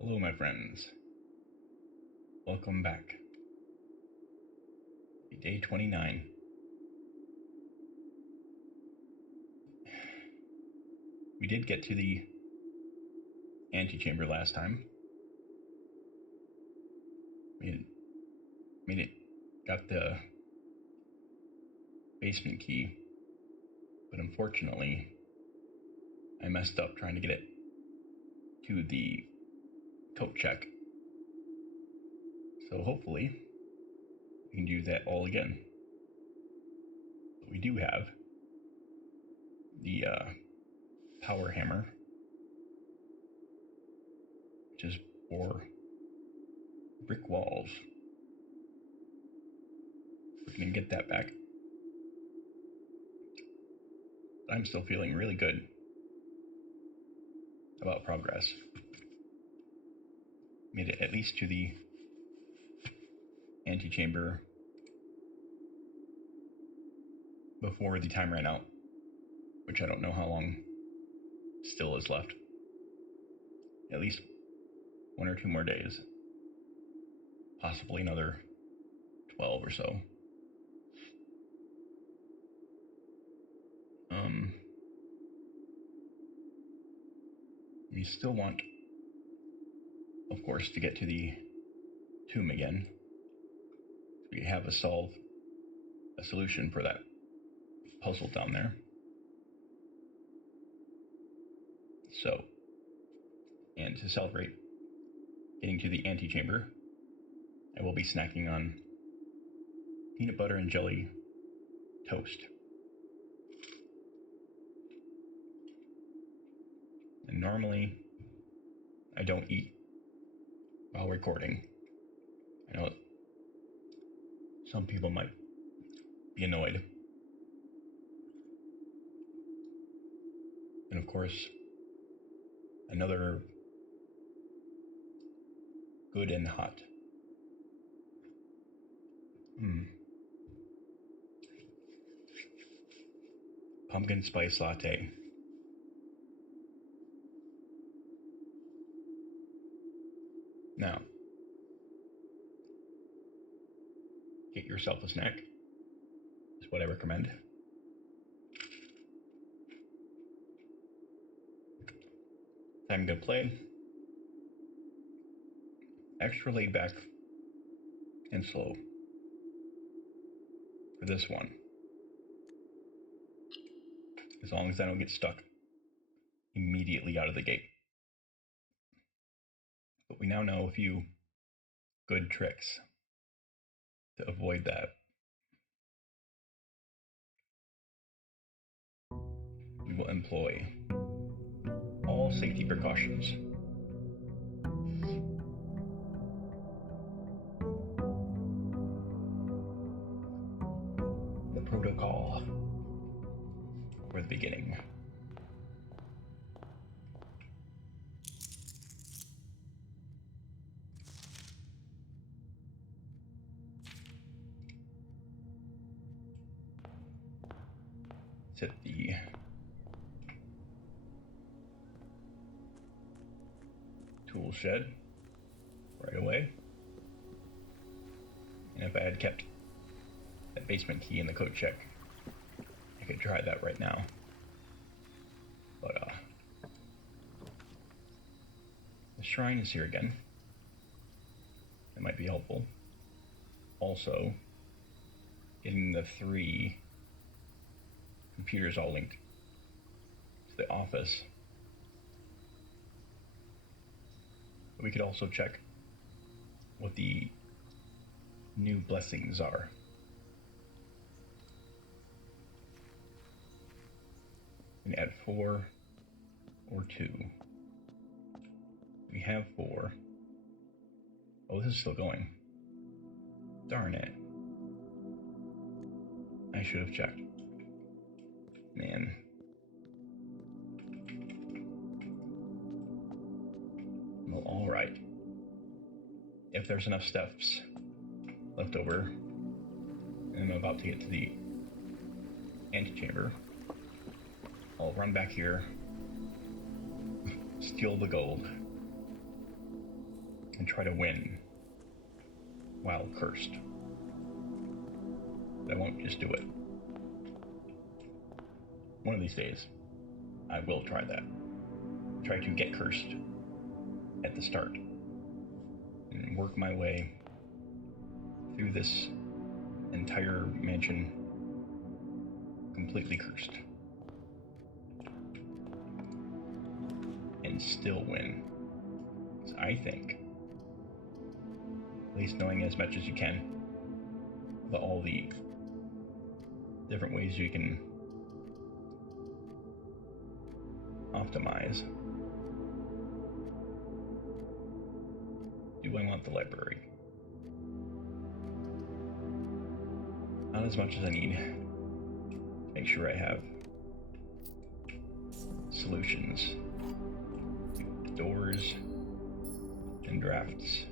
Hello, my friends. Welcome back. Day 29. We did get to the antechamber last time. Got the basement key, but unfortunately, I messed up trying to get it to the coat check. So hopefully, we can do that all again. But we do have the power hammer, which is for brick walls. We can get that back. But I'm still feeling really good about progress. Made it at least to the antechamber before the time ran out, which I don't know how long still is left. At least 1 or 2 more days. Possibly another 12 or so. We still want, of course, to get to the tomb again. We have a solution for that puzzle down there. So, and to celebrate getting to the antechamber, I will be snacking on peanut butter and jelly toast. And normally, I don't eat while recording. I know some people might be annoyed. And of course, another good and hot. Pumpkin spice latte. Now, get yourself a snack, is what I recommend. Time to play. Extra laid back and slow for this one. As long as I don't get stuck immediately out of the gate. But we now know a few good tricks to avoid that. We will employ all safety precautions. The protocol for the beginning. Set the tool shed right away. And if I had kept that basement key in the coat check, I could try that right now. But the shrine is here again. That might be helpful. Also, getting the 3 computers all linked to the office. We could also check what the new blessings are. And add 4 or 2. We have 4. Oh, this is still going. Darn it. I should have checked. Man. Well, alright. If there's enough steps left over, and I'm about to get to the antechamber, I'll run back here, steal the gold, and try to win while cursed. But I won't just do it. One of these days, I will try that. Try to get cursed at the start and work my way through this entire mansion completely cursed. And still win. So I think, at least knowing as much as you can, about all the different ways you can optimize. Do I want the library? Not as much as I need. Make sure I have solutions to doors and drafts.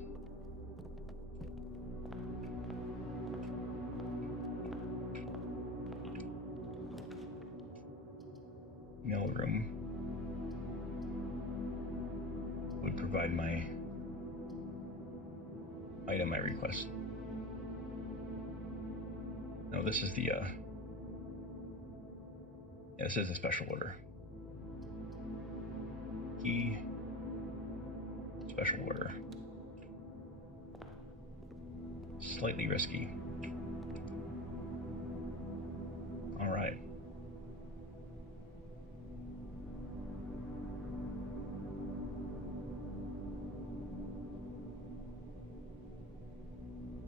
Mail room would provide my item I request. No, this is the this is a special order. Key, special order. Slightly risky. All right.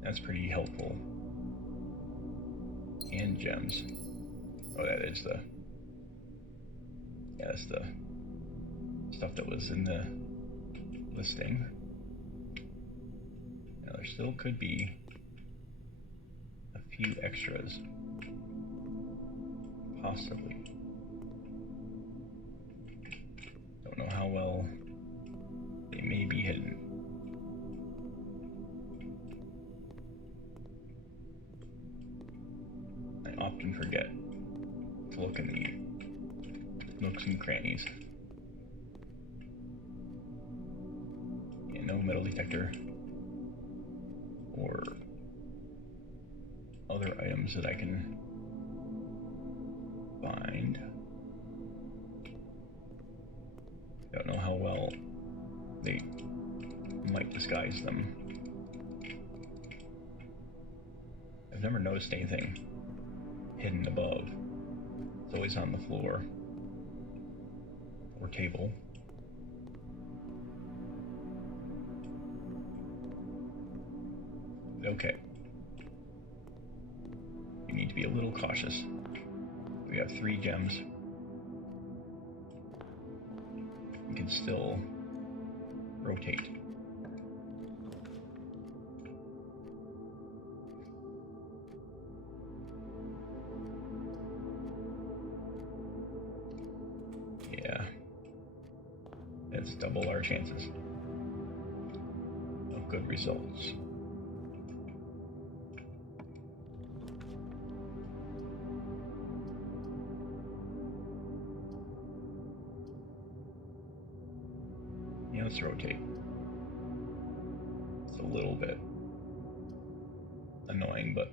That's pretty helpful. And gems. Oh, that is the... Yeah, that's the stuff that was in the listing. Now, there still could be a few extras. Possibly. Don't know how well they may be hidden. I often forget to look in the nooks and crannies. Yeah, no metal detector or other items that I can find. Don't know how well they might disguise them. I've never noticed anything hidden above. It's always on the floor or table. Okay. You need to be a little cautious. We have 3 gems. You can still rotate. Yeah. Let's double our chances of good results. Yeah, let's rotate. It's a little bit annoying, but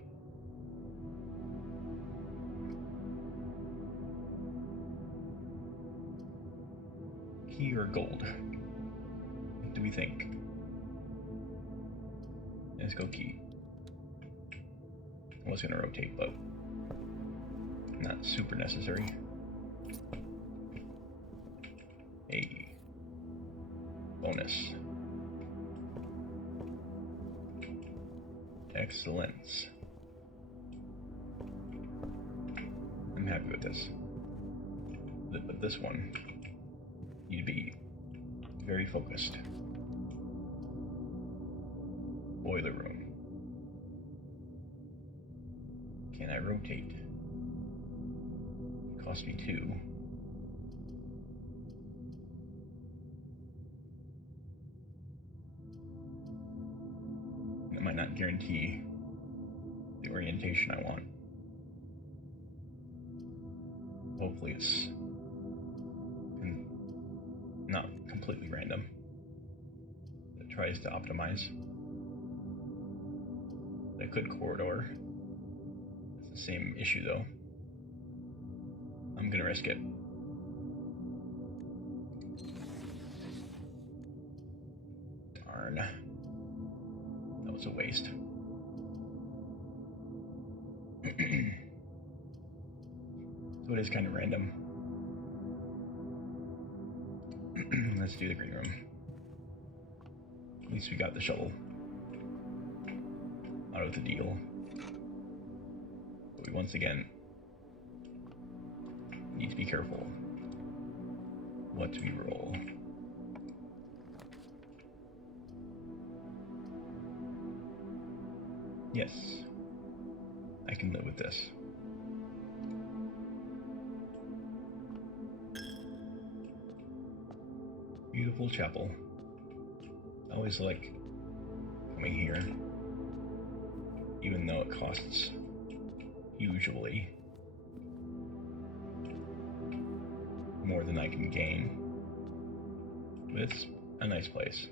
key or gold? What do we think? Let's go key. I was gonna rotate, but not super necessary. A bonus. Excellence. I'm happy with this. But this one, you need to be very focused. Boiler room. Can I rotate? It cost me 2. That might not guarantee the orientation I want. Hopefully it's not completely random. But tries to optimize. A good corridor. It's the same issue though. I'm gonna risk it. Darn. That was a waste. So it is kind of random. Let's do the green room. At least we got the shovel out of the deal. But we once again need to be careful what we roll. Yes, I can live with this. Beautiful chapel. I always like coming here, even though it costs usually more than I can gain. But it's a nice place.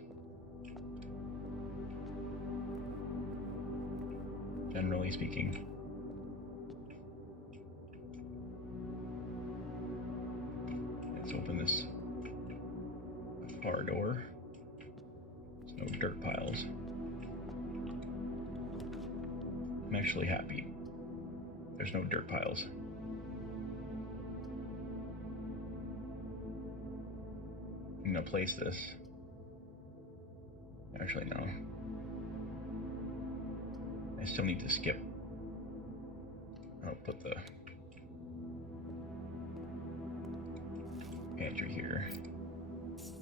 Generally speaking. Let's open this far door. There's no dirt piles. I'm actually happy there's no dirt piles. I'm gonna place this. Actually, no. I still need to skip. I'll put the pantry here. It's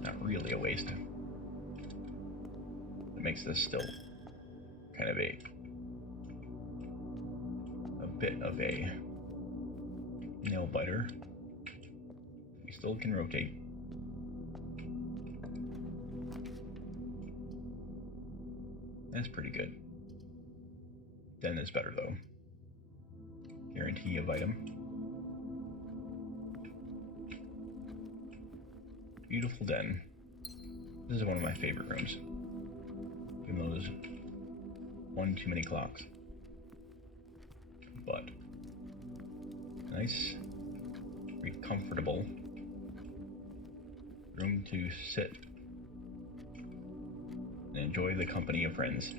not really a waste. It makes this still kind of a bit of a nail biter. We still can rotate. That's pretty good. Den is better though. Guarantee of item. Beautiful den. This is one of my favorite rooms. Even though there's one too many clocks. But nice, very comfortable room to sit and enjoy the company of friends.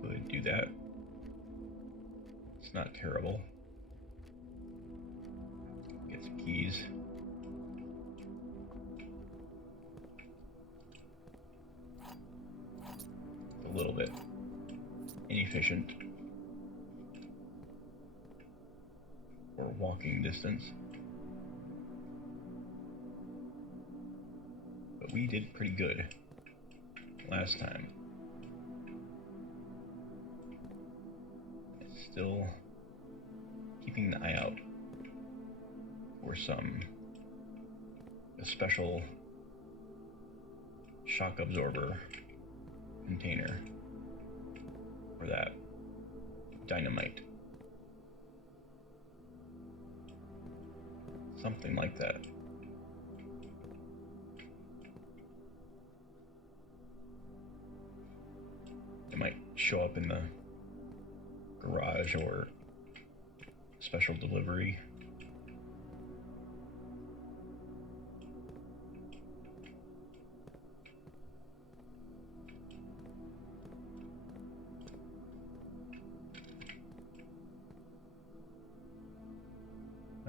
Could do that. It's not terrible. Get some keys. A little bit inefficient for walking distance, but we did pretty good last time. Still keeping an eye out for a special shock absorber container for that dynamite. Something like that. It might show up in the garage or special delivery.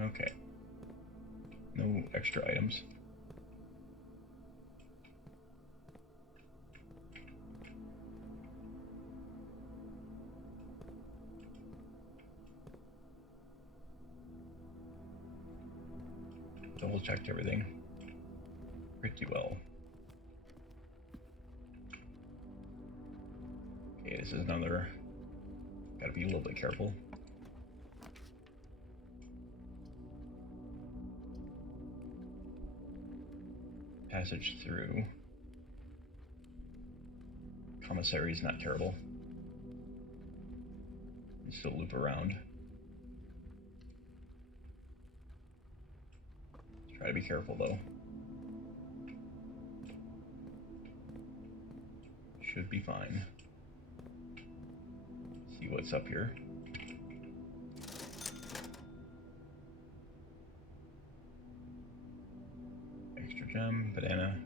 Okay. No extra items. Double checked everything pretty well. Okay, this is another. Gotta be a little bit careful. Passage through. Commissary is not terrible. Still loop around. Try to be careful though. Should be fine. See what's up here. Extra gem, banana.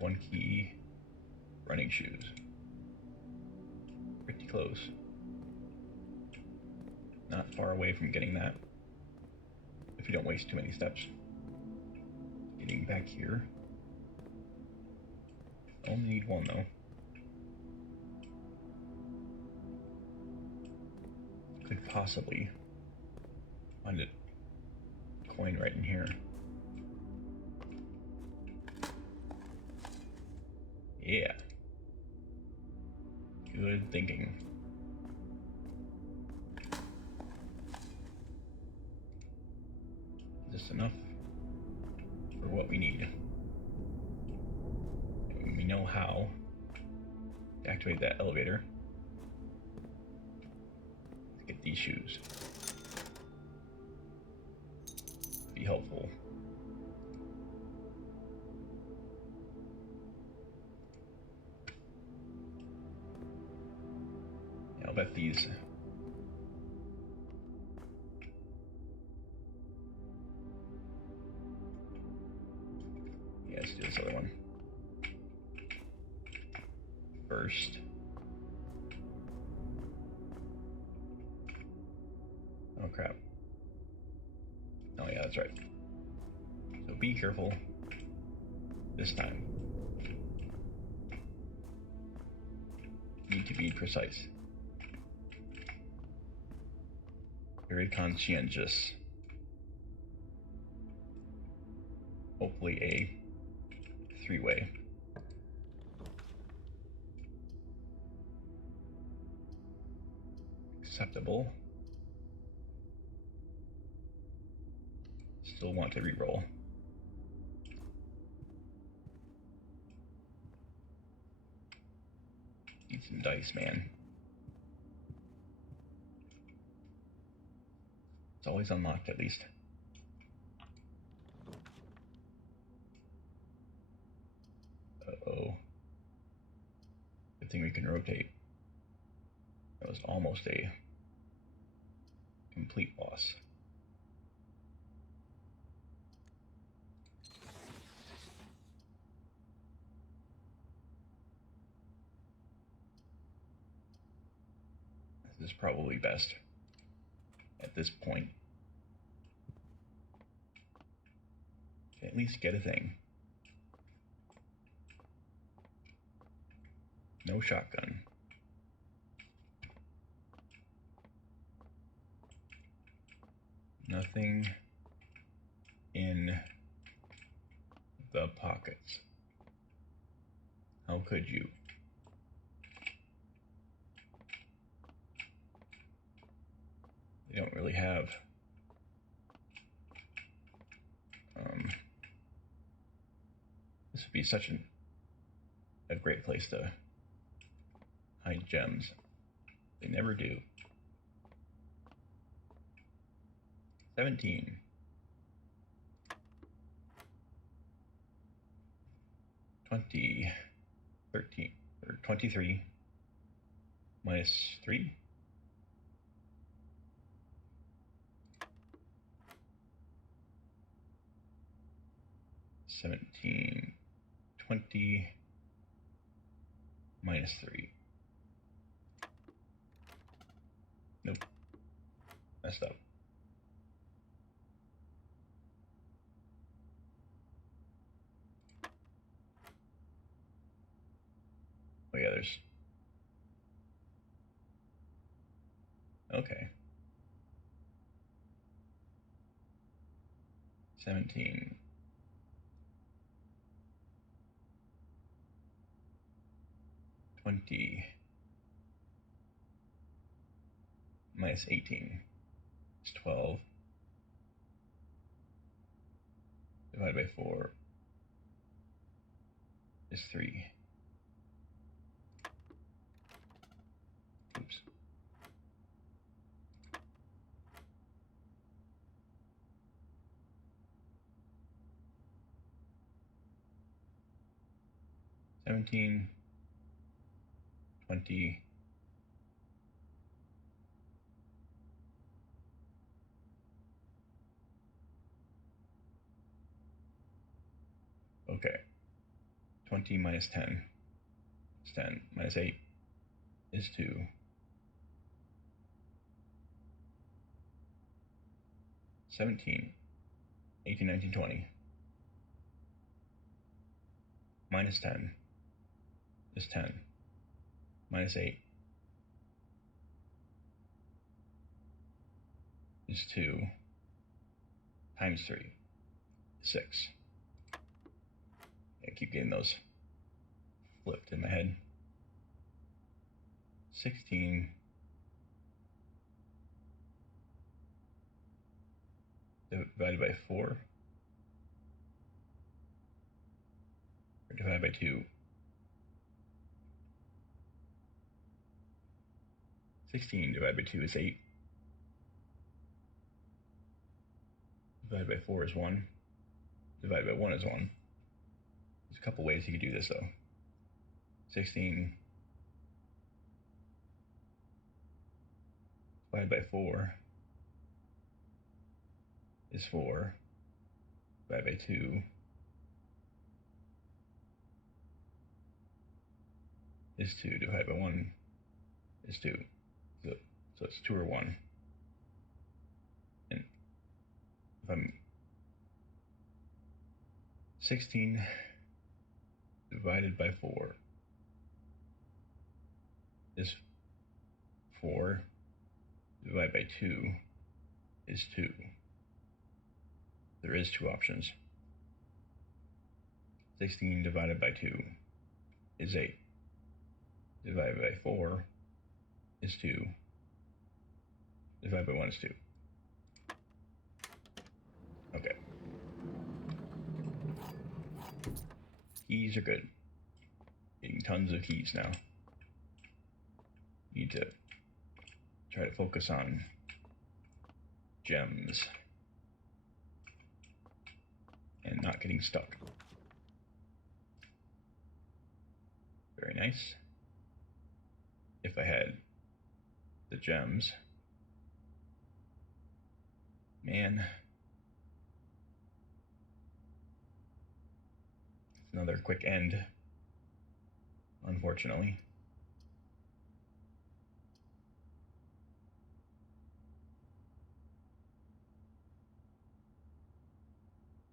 1 key. Running shoes. Pretty close. Not far away from getting that. If you don't waste too many steps. Getting back here. Only need 1 though. Could possibly find a coin right in here. Yeah. Good thinking. Is this enough for what we need? We know how to activate that elevator. Let's get these shoes. Be helpful. Yeah, I'll bet these. Yeah, let's do this other one first. Oh crap. Oh yeah, that's right. So be careful this time. Need to be precise. Very conscientious. Hopefully a 3-way. Acceptable. Still want to re-roll. Need some dice, man. It's always unlocked at least. Uh-oh. Good thing we can rotate. That was almost a complete loss. This is probably best at this point. At least get a thing. No shotgun. Nothing in the pockets. How could you? They don't really have this would be such a great place to hide gems. They never do. 17. 20. 13. Or 23. Minus 3. 17. 20. Minus 3. Nope. Messed up. Oh yeah, there's... Okay. 17. 20. Minus 18. It's 12. Divided by 4 is 3. Oops. 17, 20, okay, 20 minus 10 is 10, minus 8 is 2. 17, 18, 19, 20, minus 10 is 10, minus 8 is 2, times 3 is 6. I keep getting those flipped in my head. 16 divided by 4, or divided by 2. 16 divided by 2 is 8. Divided by 4 is 1. Divided by 1 is 1. There's a couple ways you could do this though. 16 divided by 4 is 4. Divided by 2 is 2. Divided by 1 is 2. So it's 2 or 1. And if I'm 16 divided by 4 is 4. Divided by 2 is 2. There is 2 options. 16 divided by 2 is 8. Divided by 4 is 2. Divided by 1 is 2. Okay. Keys are good. Getting tons of keys now. Need to try to focus on gems and not getting stuck. Very nice. If I had the gems, man, it's another quick end, unfortunately.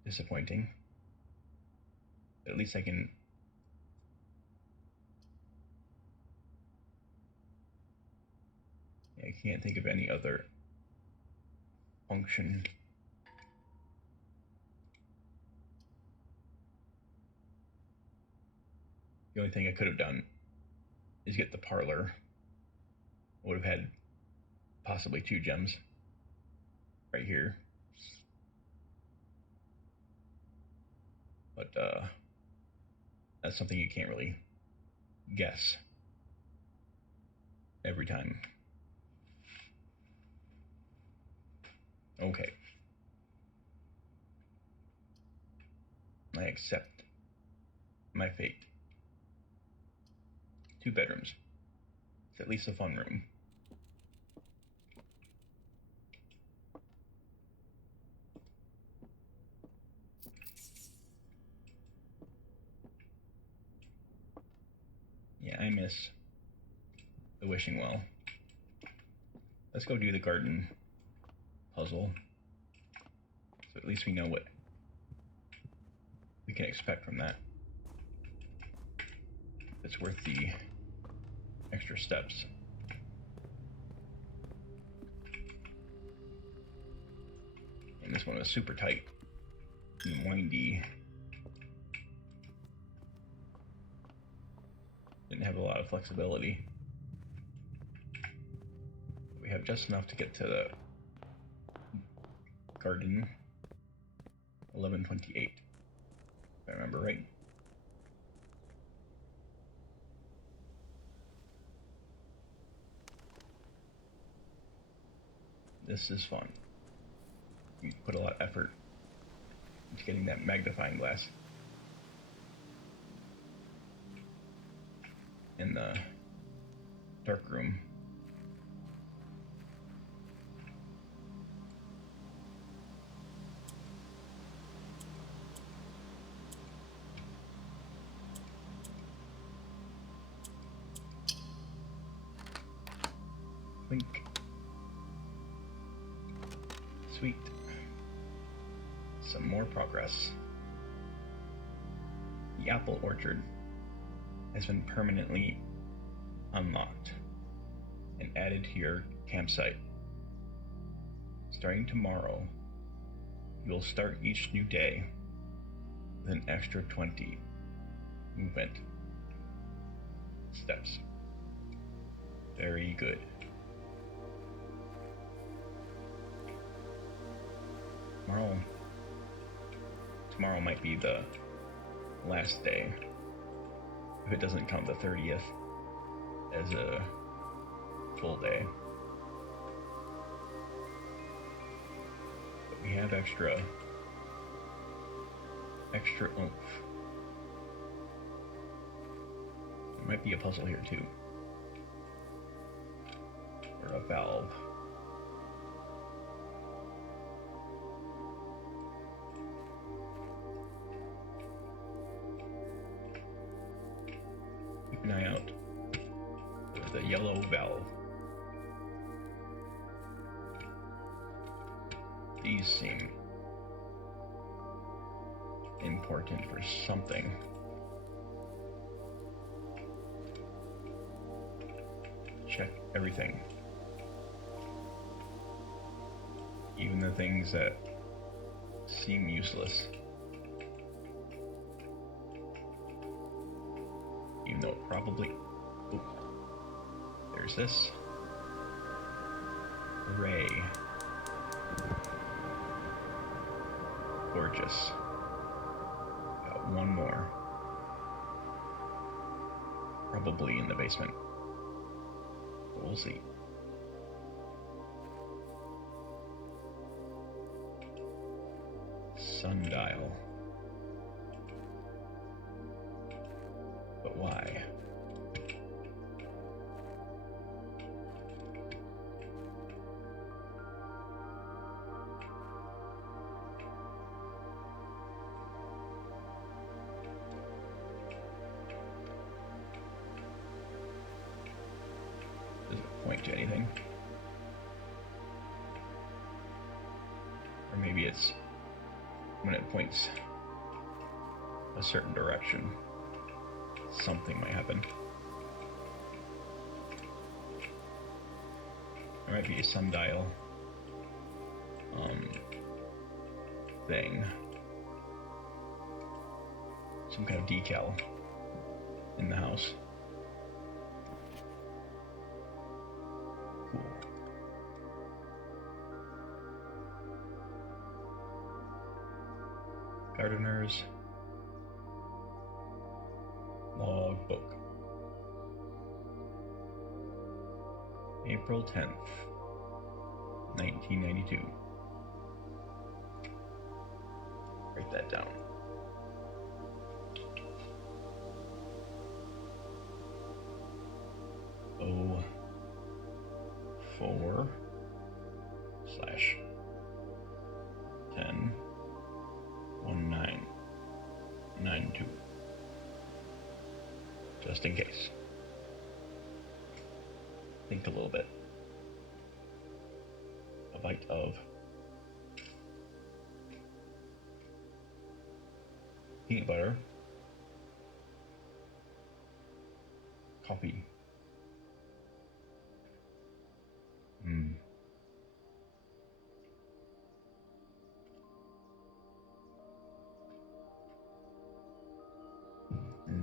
Disappointing. But at least I can I can't think of any other function. The only thing I could have done is get the parlor. I would have had possibly 2 gems right here. But that's something you can't really guess every time. Okay. I accept my fate. 2 bedrooms. It's at least a fun room. Yeah, I miss the wishing well. Let's go do the garden puzzle. So at least we know what we can expect from that. It's worth the extra steps. And this one was super tight and windy. Didn't have a lot of flexibility. We have just enough to get to the garden. 11:28, if I remember right. This is fun. You put a lot of effort into getting that magnifying glass. in the dark room. Clink. Sweet. Some more progress. The apple orchard has been permanently unlocked and added to your campsite. Starting tomorrow, you will start each new day with an extra 20 movement steps. Very good. Tomorrow might be the last day, if it doesn't count the 30th as a full day. But we have extra oomph. There might be a puzzle here too, or a valve. Keep an eye out for the yellow valve. These seem important for something. Check everything. Even the things that seem useless. Even though it probably... Ooh. There's this. Hooray. Gorgeous. Got one more. Probably in the basement. But we'll see. Sundial. But why? Does it point to anything? Or maybe it's when it points a certain direction, something might happen. There might be a sundial thing, some kind of decal in the house. Cool. Gardener's logbook. April 10th, 1992. Write that down. Oh, 4 slash 10 1992. Just in case. Think a little bit. A bite of peanut butter, coffee. And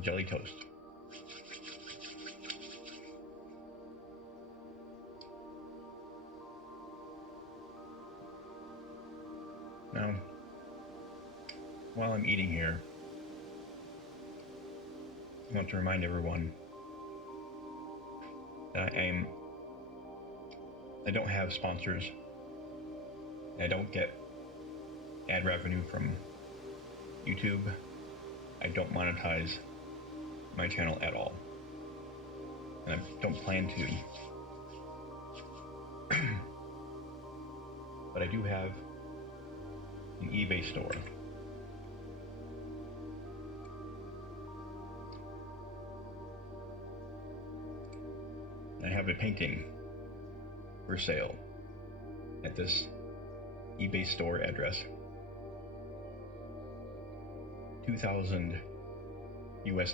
jelly toast. Now, while I'm eating here, I want to remind everyone that I don't have sponsors. I don't get ad revenue from YouTube. I don't monetize my channel at all. and I don't plan to. But I do have an eBay store. I have a painting for sale at this eBay store address. $2,000 US.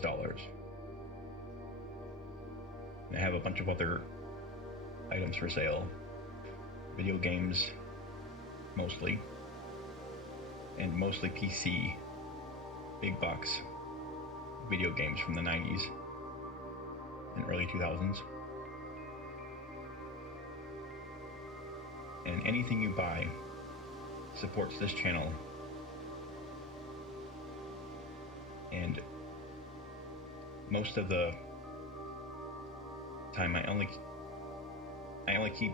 And I have a bunch of other items for sale. Video games, mostly. And mostly PC, big box video games from the 90s and early 2000s. And anything you buy supports this channel. And most of the time I only keep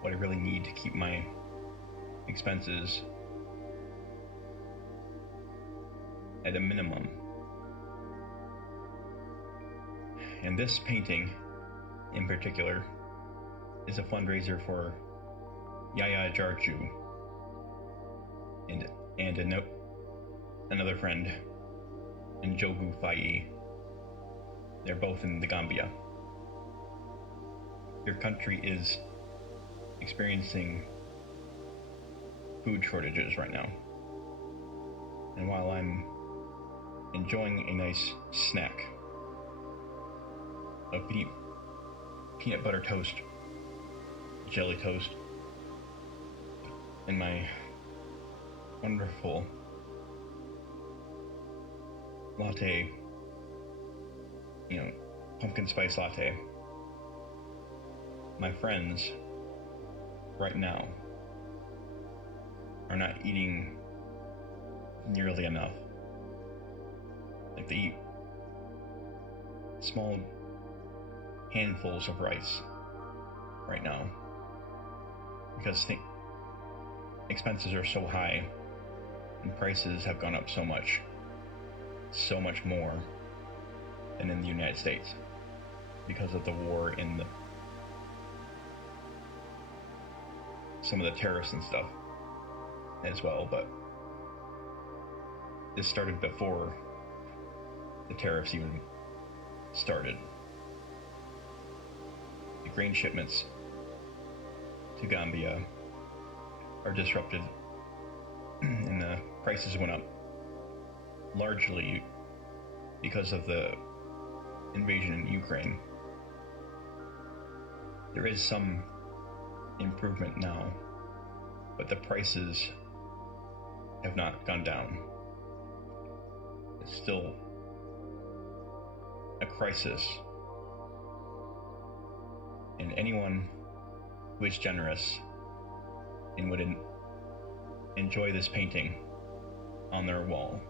what I really need to keep my expenses at a minimum. And this painting in particular is a fundraiser for Yaya Jarju and another friend, Njogu Fayi. They're both in the Gambia. Your country is experiencing food shortages right now. And while I'm enjoying a nice snack of peanut butter toast, jelly toast, and my wonderful latte, pumpkin spice latte, my friends right now are not eating nearly enough. Like, they eat small handfuls of rice right now because expenses are so high and prices have gone up so much more than in the United States because of the war and some of the tariffs and stuff as well. But this started before the tariffs even started. The grain shipments to Gambia are disrupted and the prices went up largely because of the invasion in Ukraine. There is some improvement now, but the prices have not gone down. It's still a crisis, and anyone who is generous and would enjoy this painting on their wall,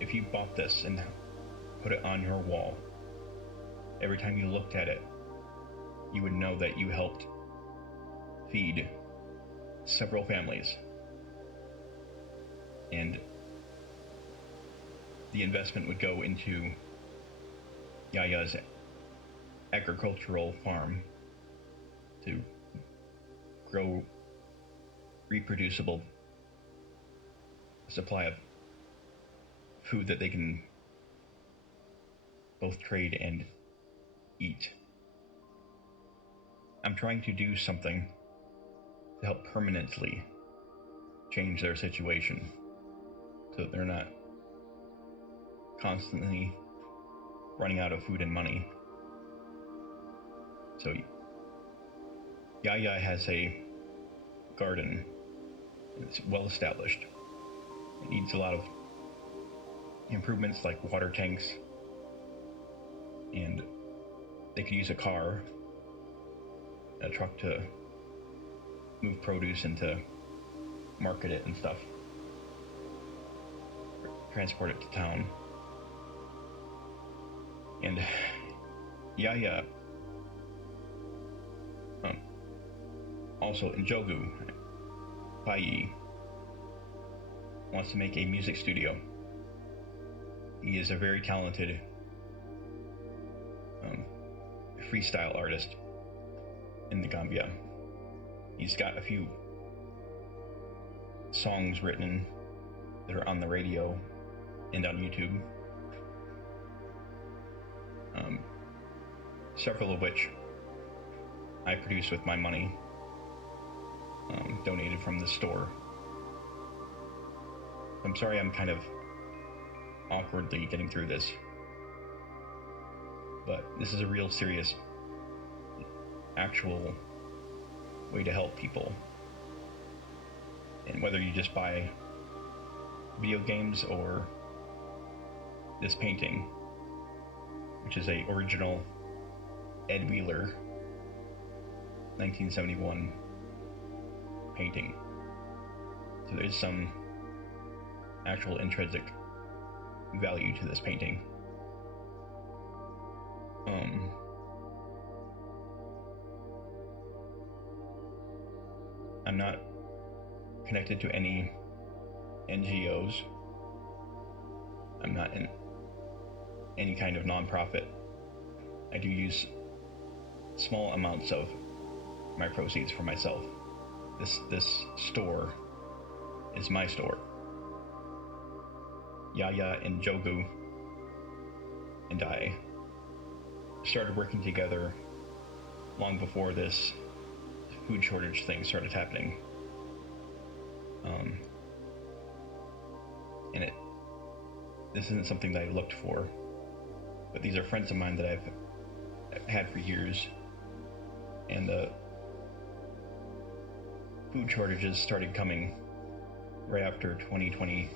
if you bought this and put it on your wall, every time you looked at it, you would know that you helped feed several families. And the investment would go into Yaya's agricultural farm to grow reproducible supply of food that they can both trade and eat. I'm trying to do something to help permanently change their situation so that they're not constantly running out of food and money. So Yaya has a garden. It's well established. It needs a lot of improvements like water tanks, and they could use a car, a truck to move produce and to market it and stuff, transport it to town. And Yaya, also Njogu Fayi, wants to make a music studio. He is a very talented freestyle artist in the Gambia. He's got a few songs written that are on the radio and on YouTube, several of which I produce with my money, donated from the store. I'm sorry I'm kind of awkwardly getting through this, but this is a real serious, actual way to help people. And whether you just buy video games or this painting, which is a original Ed Wheeler 1971 painting, so there's some actual intrinsic value to this painting. I'm not connected to any NGOs. I'm not in any kind of nonprofit. I do use small amounts of my proceeds for myself. This store is my store. Yaya and Jogu and I started working together long before this food shortage thing started happening. And this isn't something that I looked for, but these are friends of mine that I've had for years, and the food shortages started coming right after 2022.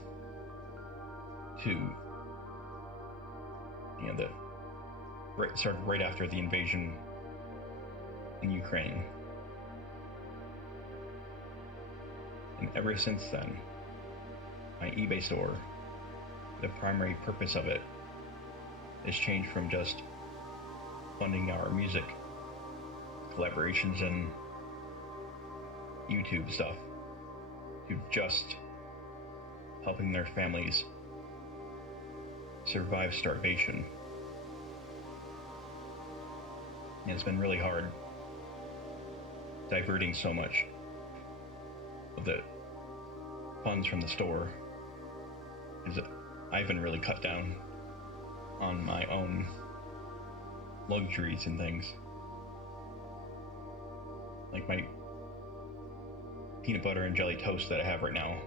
Started right after the invasion in Ukraine. And ever since then, my eBay store, the primary purpose of it has changed from just funding our music collaborations and YouTube stuff to just helping their families survive starvation. And it's been really hard diverting so much of the funds from the store, because I've been really cut down on my own luxuries and things. Like my peanut butter and jelly toast that I have right now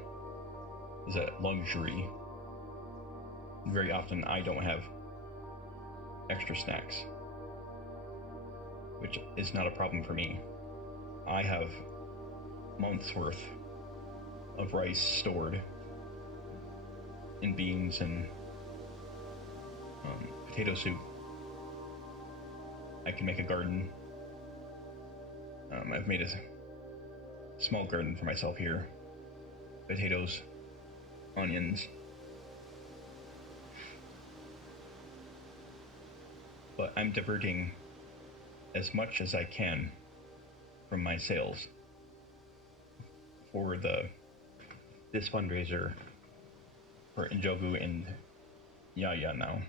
is a luxury. Very often I don't have extra snacks, which is not a problem for me. I have months worth of rice stored in beans and potato soup. I can make a garden. I've made a small garden for myself here. Potatoes, onions. But I'm diverting as much as I can from my sales for this fundraiser for Njogu and Yaya now.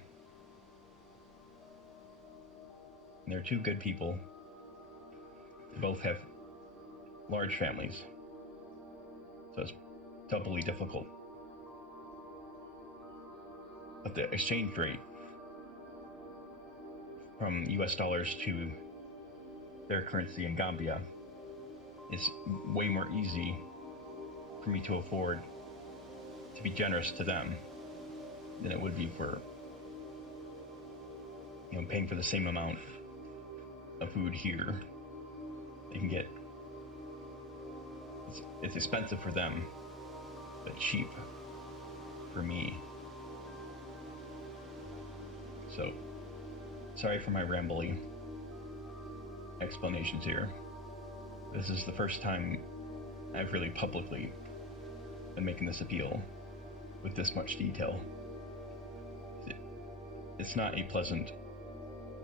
And they're two good people. They both have large families, so it's doubly difficult. But the exchange rate from US dollars to their currency in Gambia is way more easy for me to afford to be generous to them than it would be for paying for the same amount of food here. They can get it's expensive for them, but cheap for me. So sorry for my rambly explanations here. This is the first time I've really publicly been making this appeal with this much detail. It's not a pleasant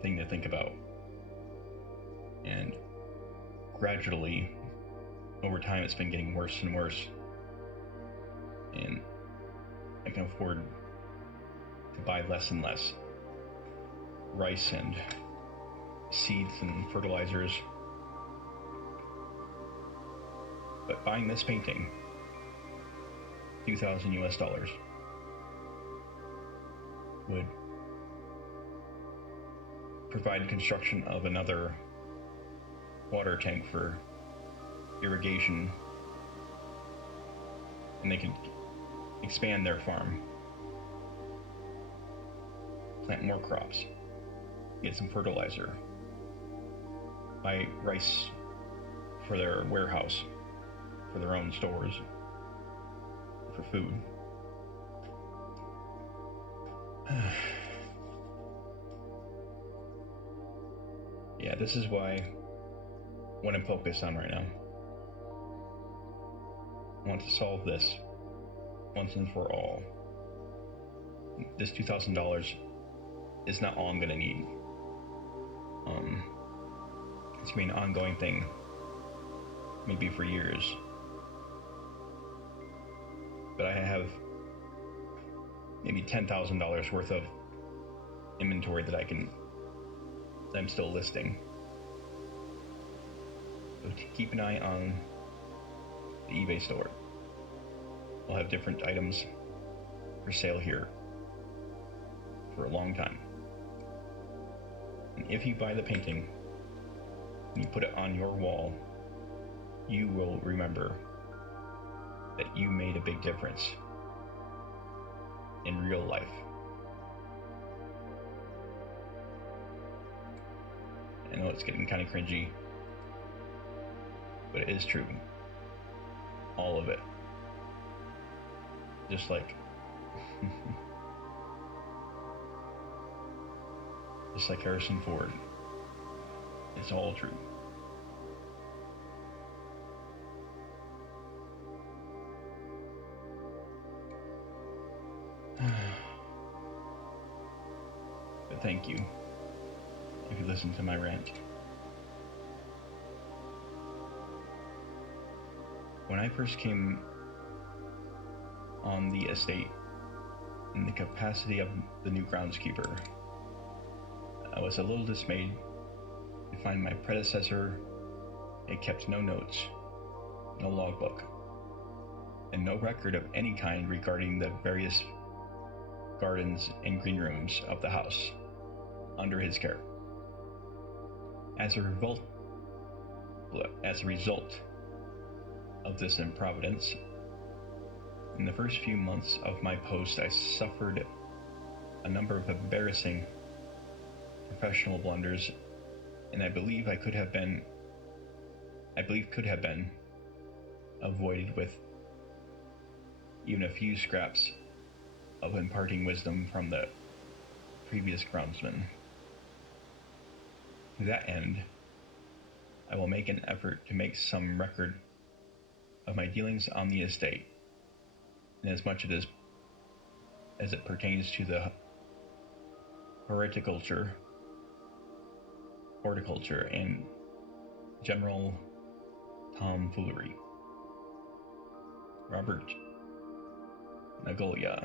thing to think about. And gradually, over time, it's been getting worse and worse. And I can afford to buy less and less rice and seeds and fertilizers. But buying this painting, $2,000 US, would provide construction of another water tank for irrigation, and they could expand their farm, plant more crops, get some fertilizer, buy rice for their warehouse, for their own stores, for food. Yeah, this is what I'm focused on right now. I want to solve this once and for all. This $2,000 is not all I'm gonna need. It's gonna be an ongoing thing, maybe for years. But I have maybe $10,000 worth of inventory that I'm still listing. So keep an eye on the eBay store. We'll have different items for sale here for a long time. And if you buy the painting and you put it on your wall, you will remember that you made a big difference in real life. I know it's getting kind of cringy, but it is true. All of it. Just like just like Harrison Ford. It's all true. But thank you if you listen to my rant. When I first came on the estate in the capacity of the new groundskeeper, I was a little dismayed to find my predecessor had kept no notes, no logbook, and no record of any kind regarding the various gardens and green rooms of the house under his care. As a result of this improvidence, in the first few months of my post, I suffered a number of embarrassing professional blunders, and I believe could have been avoided with even a few scraps of imparting wisdom from the previous groundsman. To that end, I will make an effort to make some record of my dealings on the estate, in as much as it pertains to the horticulture, and general tomfoolery. Robert Nagola,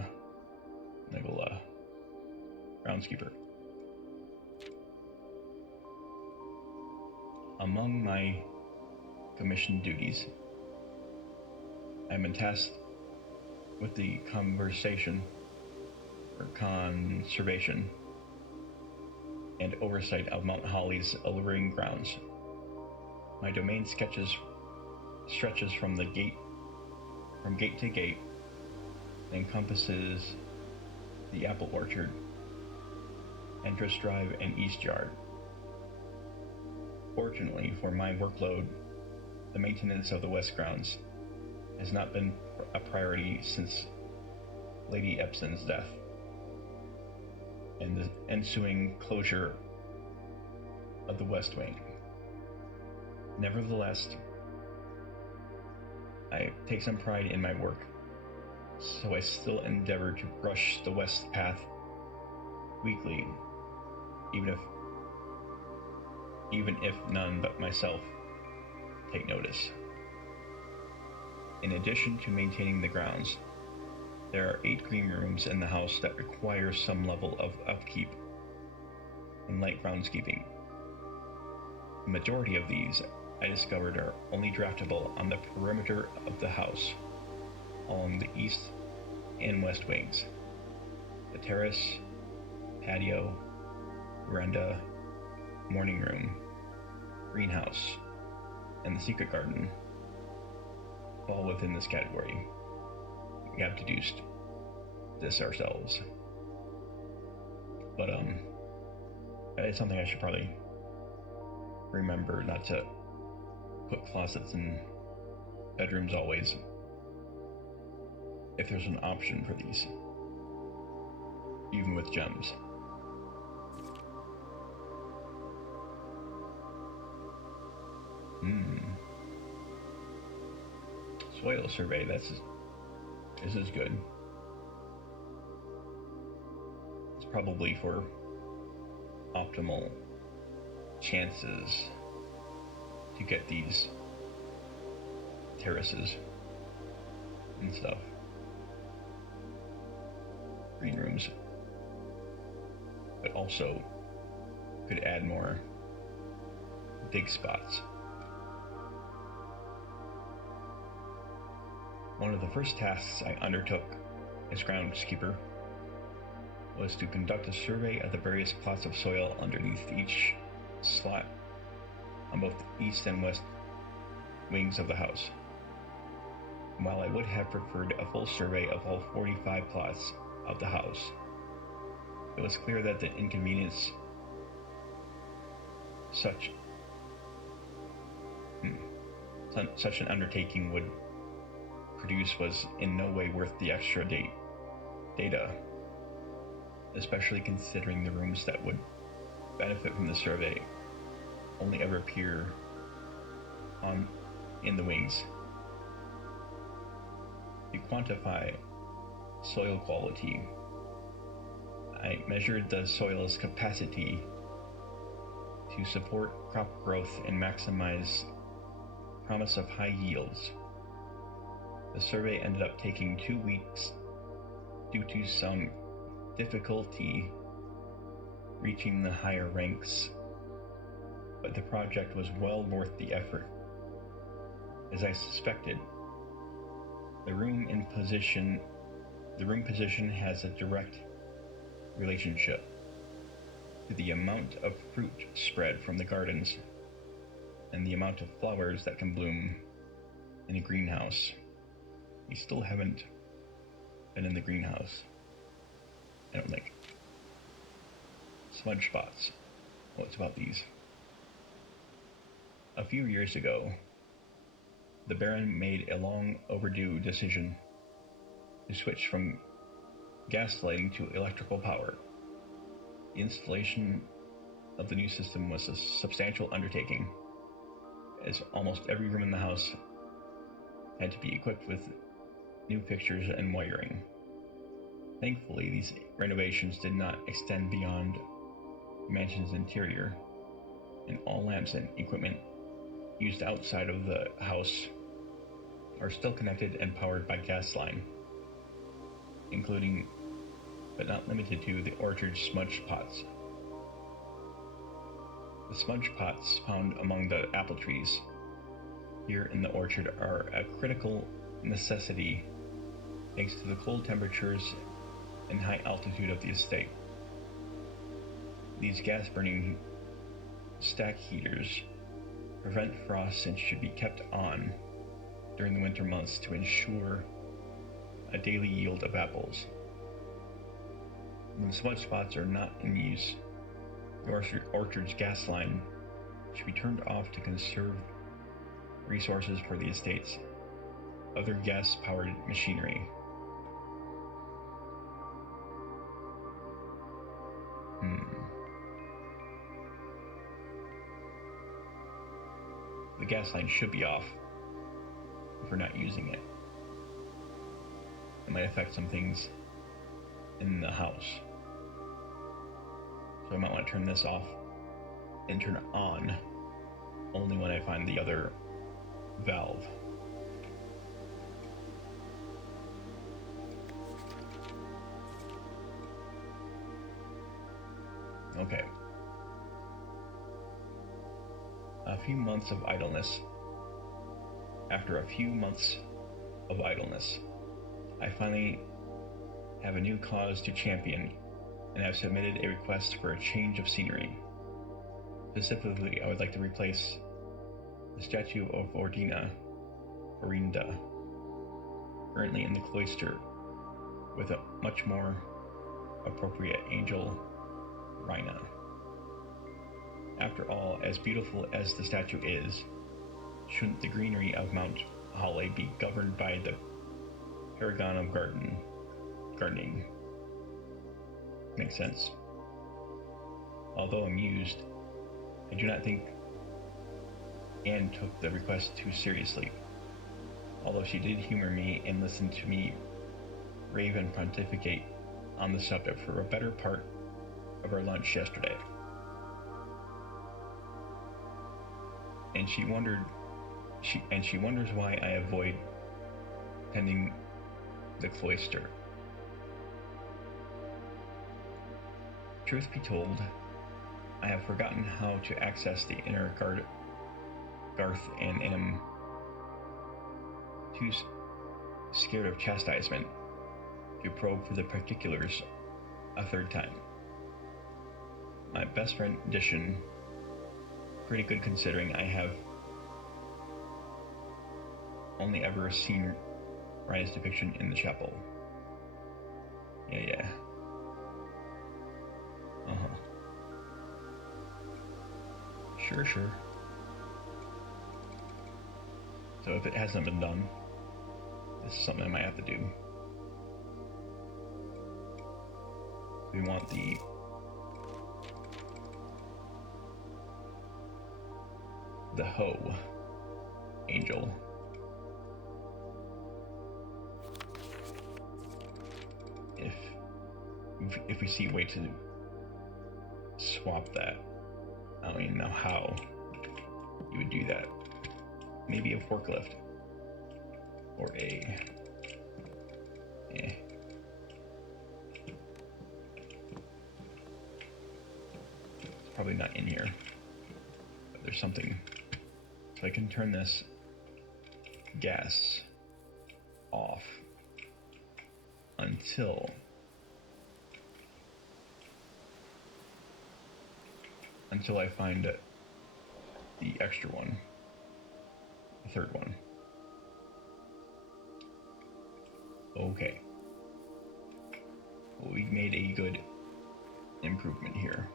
groundskeeper. Among my commissioned duties, I have been tasked with the conservation and oversight of Mount Holly's alluring grounds. My domain stretches from gate to gate, and encompasses the apple orchard, entrance drive, and east yard. Fortunately for my workload, the maintenance of the west grounds has not been a priority since Lady Epson's death and the ensuing closure of the west wing. Nevertheless, I take some pride in my work, so I still endeavor to brush the west path weekly, even if none but myself take notice. In addition to maintaining the grounds, there are 8 green rooms in the house that require some level of upkeep and light groundskeeping. The majority of these, I discovered, are only draftable on the perimeter of the house, along the east and west wings. The terrace, patio, veranda, morning room, greenhouse, and the secret garden fall within this category. We have deduced this ourselves. But it's something I should probably remember, not to put closets in bedrooms always, if there's an option for these, even with gems. Soil survey, this is good. It's probably for optimal chances to get these terraces and stuff. Green rooms. But also could add more dig spots. One of the first tasks I undertook as groundskeeper was to conduct a survey of the various plots of soil underneath each slot on both the east and west wings of the house. And while I would have preferred a full survey of all 45 plots of the house, it was clear that the inconvenience such an undertaking would produce was in no way worth the extra data, especially considering the rooms that would benefit from the survey only ever appear in the wings. To quantify soil quality, I measured the soil's capacity to support crop growth and maximize promise of high yields. The survey ended up taking 2 weeks due to some difficulty reaching the higher ranks, but the project was well worth the effort. As I suspected, the room position has a direct relationship to the amount of fruit spread from the gardens and the amount of flowers that can bloom in a greenhouse. We still haven't been in the greenhouse, I don't think. Smudge spots. What's about these? A few years ago, the Baron made a long overdue decision to switch from gas lighting to electrical power. The installation of the new system was a substantial undertaking, as almost every room in the house had to be equipped with new fixtures and wiring. Thankfully, these renovations did not extend beyond the mansion's interior, and all lamps and equipment used outside of the house are still connected and powered by gas line, including but not limited to the orchard smudge pots. The smudge pots found among the apple trees here in the orchard are a critical necessity thanks to the cold temperatures and high altitude of the estate. These gas-burning stack heaters prevent frost and should be kept on during the winter months to ensure a daily yield of apples. When smudge spots are not in use, the orchard's gas line should be turned off to conserve resources for the estate's other gas-powered machinery. The gas line should be off if we're not using it. It might affect some things in the house. So I might want to turn this off and turn it on only when I find the other valve. Okay. a few months of idleness. After a few months of idleness, I finally have a new cause to champion and have submitted a request for a change of scenery. Specifically, I would like to replace the statue of Orinda, currently in the cloister, with a much more appropriate angel, Rhina. After all, as beautiful as the statue is, shouldn't the greenery of Mount Hale be governed by the paragon of gardening? Makes sense. Although amused, I do not think Anne took the request too seriously, although she did humor me and listen to me rave and pontificate on the subject for a better part of our lunch yesterday. And she wonders why I avoid tending the cloister. Truth be told, I have forgotten how to access the inner Garth and am too scared of chastisement to probe for the particulars a third time. My best friend edition, pretty good considering I have only ever seen Ryan's depiction in the chapel. Yeah. Sure. So if it hasn't been done, this is something I might have to do. We want the hoe angel. If we see a way to swap that, I don't even know how you would do that. Maybe a forklift or a it's probably not in here, but there's something. So I can turn this gas off until I find the extra one, the third one. Okay. Well, we made a good improvement here.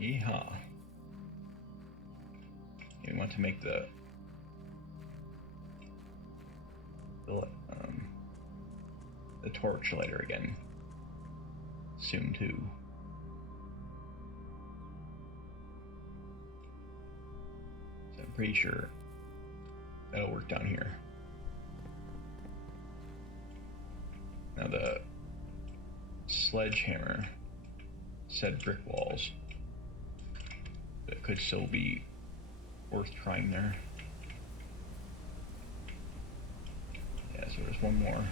Yeehaw. We want to make the torch lighter again soon too. So I'm pretty sure that'll work down here. Now the sledgehammer said brick walls, but it could still be worth trying there. Yeah, so there's one more.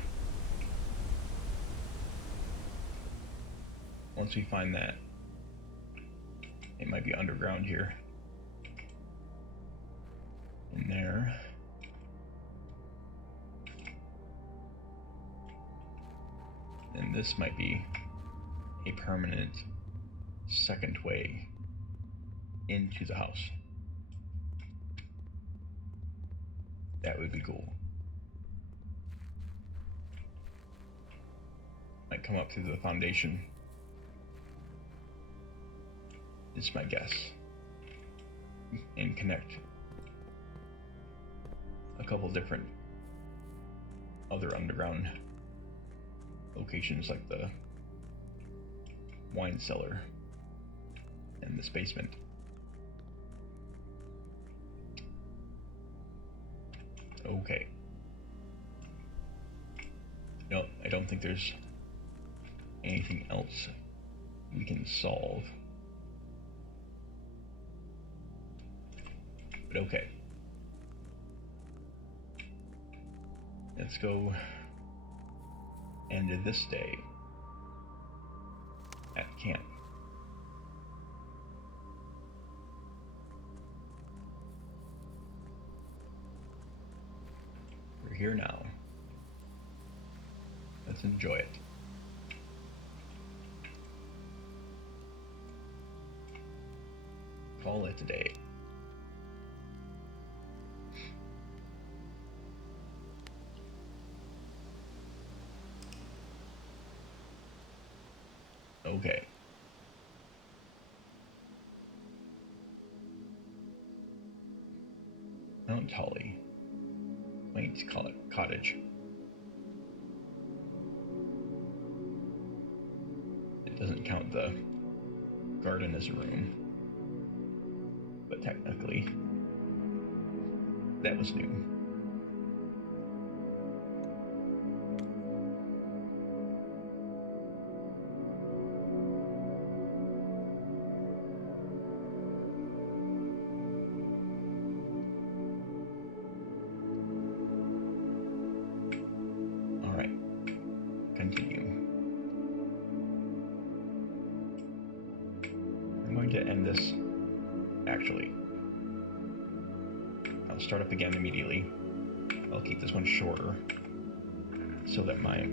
Once we find that, it might be underground here. In there. And this might be a permanent second way into the house. That would be cool. Might come up through the foundation. It's my guess. And connect a couple different other underground locations like the wine cellar and this basement. Okay. No, I don't think there's anything else we can solve. But okay. Let's go end this day at camp. We're here now. Let's enjoy it. Call it a day. Okay. Mount Holly. Quaint cottage. It doesn't count the garden as a room, but technically that was new. Continue. I'm going to end this, actually. I'll start up again immediately. I'll keep this one shorter so that my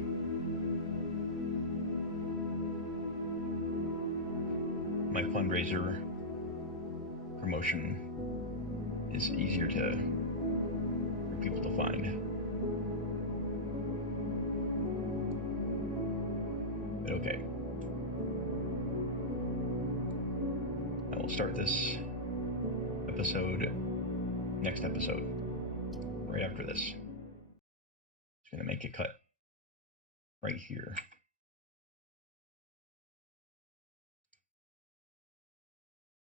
fundraiser promotion is easier for people to find. Okay. I will start this next episode, right after this. Just gonna make a cut right here.